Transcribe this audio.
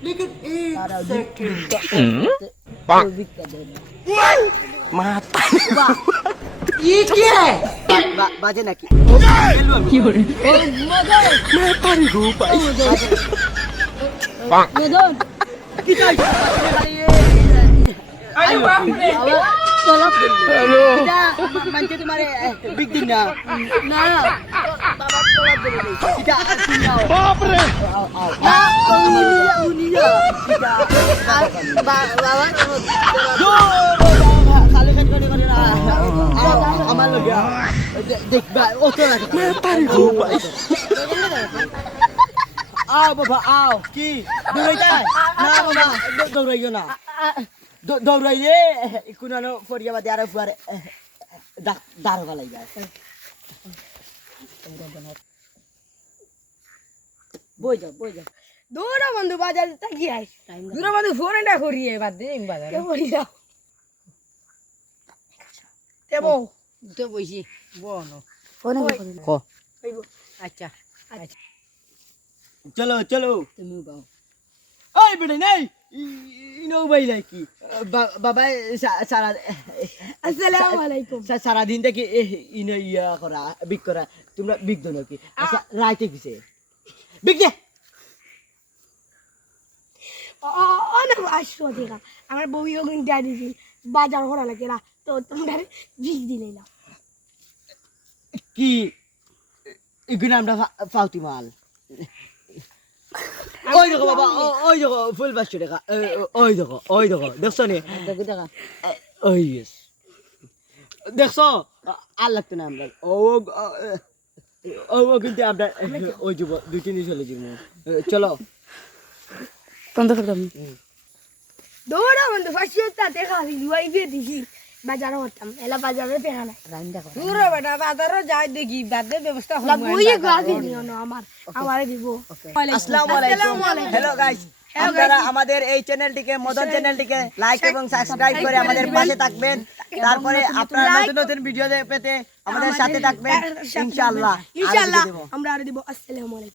लेकिन एक सेकंड माता ये क्या है बाजे नाকি কি করে মাতারি গো ভাই মদন কি তাই আরে বাপ রে তলব হ্যালো এটা মানতে তোমারে বিগ দিন না না বাবা তলব দিলে এটা তুমি নাও বাপ রে উনিয়া এটা বাবা খালি খালি করে না আমার লগে দেখবা অত না মাতারি গো ভাই আও বাবা আও কি দৌড়াইতা না বাবা দৌড়াইও না দৌড়াইলে কোনানো ফরিয়া বাদে আর ফুয়ারে দাঁড় গালাই যায় বই যা দৌড়া বন্ধু বাজার তাকি আই দৌড়া বন্ধু ফোনটা করিয়ে বাদ দে বাজারে করি দাও দেবো তো বইছি বনো ফোনে ক আচ্ছা চলো চলো তুমি বাও ওই বেটা নাই ইনো বাইলাই কি বাবা সারা আসসালামু আলাইকুম সারা দিন থেকে ইনো ইয়া করা বিক করা তোমরা বিক দো নাকি আচ্ছা রাইতে কিসে বিক দে অনেক আসছো দেখা আমার বউই ওগুন দিয়ে দিছি বাজার করা লাগে না তো তোমরা ভিজ দিলে না কি এগুলো আমরা ফাউতি মাল ওই দেখো বাবা ওই দেখো ফুল 500 টাকা ওই দেখো দেখছো নি দেখো দেখা ওই ইয়েস দেখছো আর লাগতো না আমরা ও কিন্তু আমরা ওই যাব দুই তিন চলে যাব চলো কোনটা করতাম দৌড়া বন্ধু ফাঁসিটা দেখা দিছি ওই দিয়ে দিছি বাজার করতাম এলা বাজারে পেরা নাই রাইন্দা কর দূর বেটা বাজারও যাই দেখি বাদে ব্যবস্থা হলো বইয়ে গাছি দিও না আমারে দিব আসসালামু আলাইকুম হ্যালো গাইস আপনারা আমাদের এই চ্যানেলটিকে মদন চ্যানেলটিকে লাইক এবং সাবস্ক্রাইব করে আমাদের পাশে থাকবেন তারপরে আপনারা নতুন নতুন ভিডিও পেতে আমাদের সাথে থাকবেন ইনশাআল্লাহ ইনশাআল্লাহ আমরা আর দিব আসসালামু আলাইকুম